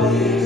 will be